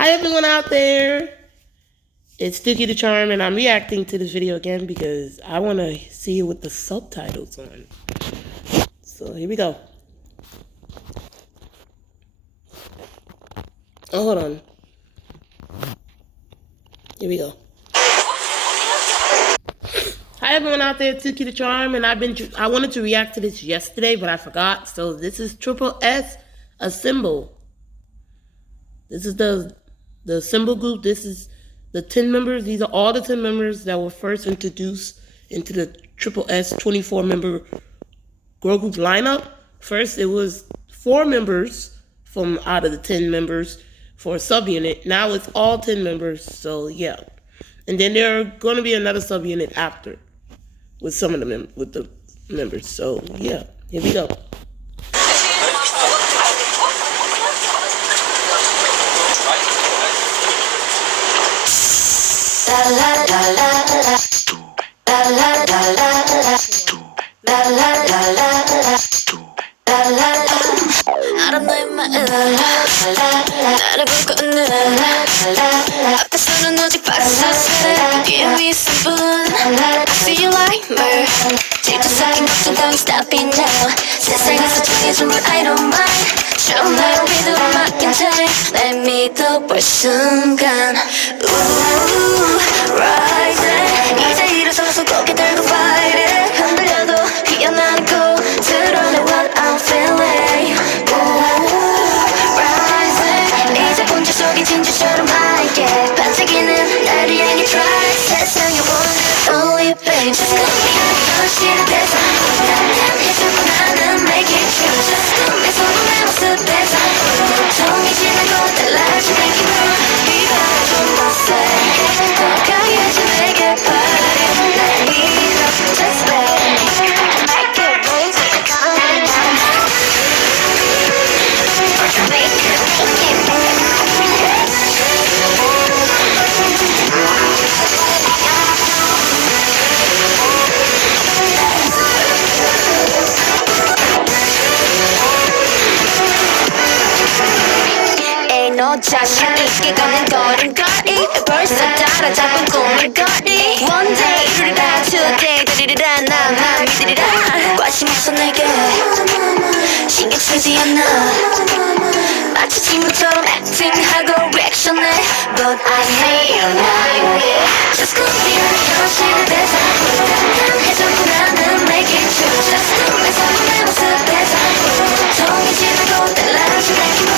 Hi everyone out there. It's Sticky the Charm and I'm reacting to this video again because I want to see it with the subtitles on. So here we go. Oh, hold on. Here we go. Hi everyone out there, it's Sticky the Charm, and I wanted to react to this yesterday, but I forgot. So this is tripleS Assemble. This is the Assemble group. This is the 10 members. These are all the 10 members that were first introduced into the tripleS 24-member girl group lineup. First, it was 4 members from out of the 10 members for a subunit. Now it's all 10 members, so yeah. And then there are going to be another subunit after with some of the members. So yeah, here we go. 앞에서는 오직 박수스 뒤에 위에서 분 I see you like me 질투 섞인 걱정 don't stop it now 세상에서 정해준 걸 I don't mind 좀 나를 믿으러 맡긴 돼 날 믿어볼 순간 Ooh, rising 이제 일어서서 고개 들고 fight it 흔들려도 피어나고 드러내 what I'm feeling Ooh, rising 이제 본질 속에 진주처럼 밝게 반짝이는 나를 향해 try 세상의 one and only babe Just call me out 현실의 대상 해주고 나는 make it true Just 꿈에서 내 모습에서 통이 지나고 달라지는 기분 이별을 좀더 say 더 강해진 내게 바래 날 믿어 just babe Make it move to the corner Make it 너 자신 있게 걷는 걸음걸이 벌써 따라잡은 꿈을거리 One day 이루리라 Two day 되리리라 나만 믿으리라 관심 없어 내게 신경 쓰지 않아 마치 친구처럼 acting하고 reaction해 But I feel like it Just call me 현실의 대상 해주고 나는 make it true Just 꿈에서 내 모습에서 통이 지나고 달라진 내 기분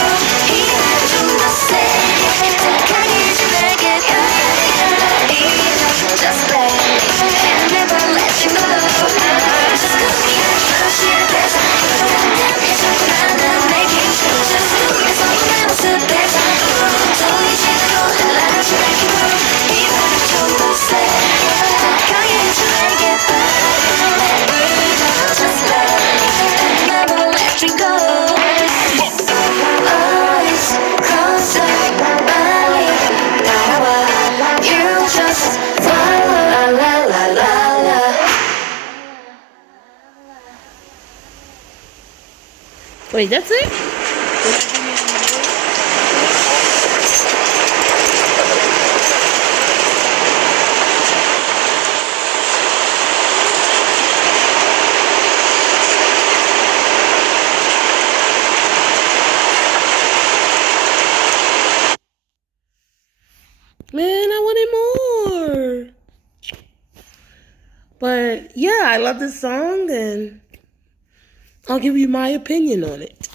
Wait, that's it? Man, I wanted more. But yeah, I love this song and I'll give you my opinion on it.